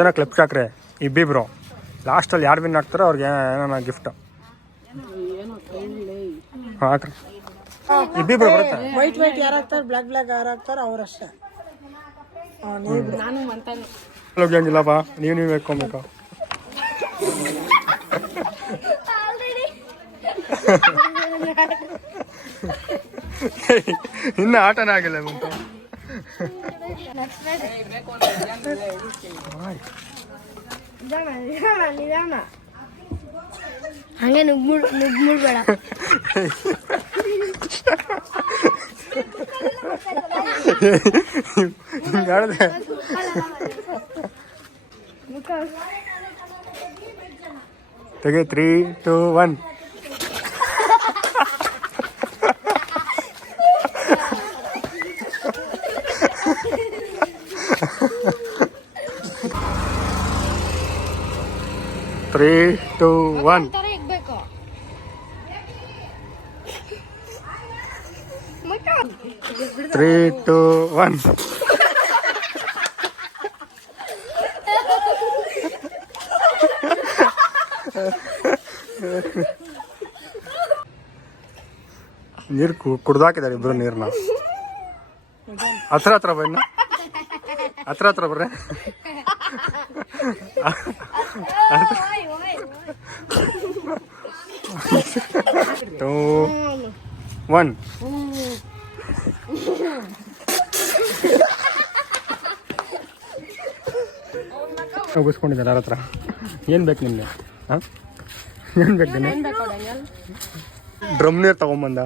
ಜನ ಕ್ಲಿಪ್ಸ್ ಹಾಕ್ರೆ ಇಬ್ಬಿಬ್ರು ಲಾಸ್ಟಲ್ಲಿ ಯಾರು ವಿನ್ ಆಗ್ತಾರೋ ಅವ್ರಿಗೆ ಏನೋ ಗಿಫ್ಟ್ ಹಾಕ್ರಿ. ಇಬ್ಬಿಬ್ರು ಬರುತ್ತೆ. ವೈಟ್ ಯಾರು ಹಾಕ್ತಾರೆ, ಬ್ಲ್ಯಾಕ್ ಯಾರು ಹಾಕ್ತಾರೋ ಅವ್ರಷ್ಟೇ. ಹೋಗಿಲ್ಲಪ್ಪ, ನೀವು ಇಟ್ಕೊಬೇಕು. ಇನ್ನು ಆಟನೇ ಆಗಿಲ್ಲ ಮುಂದೆ. ಹಂಗೆ ನುಗ್ಮುಡ್ಬೇಡ. ಹಿಂಗಾಡಿದೆ ತೆಗೆ 3, 2, 1. Three, 2, 1. 3, 2, 1. ನೀರು ಕುಡ್ದಾಕಿದ್ದಾರೆ ಇಬ್ರು ನೀರನ್ನ. ಹತ್ರ ಬಣ್ಣ, ಹತ್ರ ಬರ್ರೆ. 2, 1. ಮುಗಿಸ್ಕೊಂಡಿದ್ದಾರೆ ಯಾರ ಹತ್ರ. ಏನು ಬೇಕು ನಿಮಗೆ? ಹಾಂ, ಏನು ಬೇಕು ನಿಮಗೆ? ಡ್ರಮ್ ನೀರು ತಗೊಂಬಂದ.